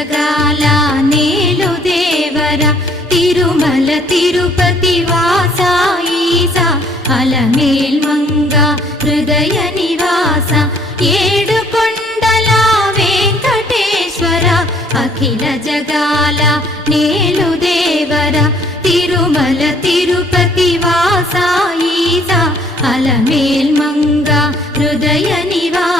జగాల నేలు దేవర తిరుమల తిరుపతి వాస ఈసా అలమేల్ మంగ హృదయ నివాస ఏడు కొండల వెంకటేశ్వర అఖిల జగాల నేలు దేవర తిరుమల తిరుపతి వాస ఈసా అలమేల్ మంగ హృదయ నివాస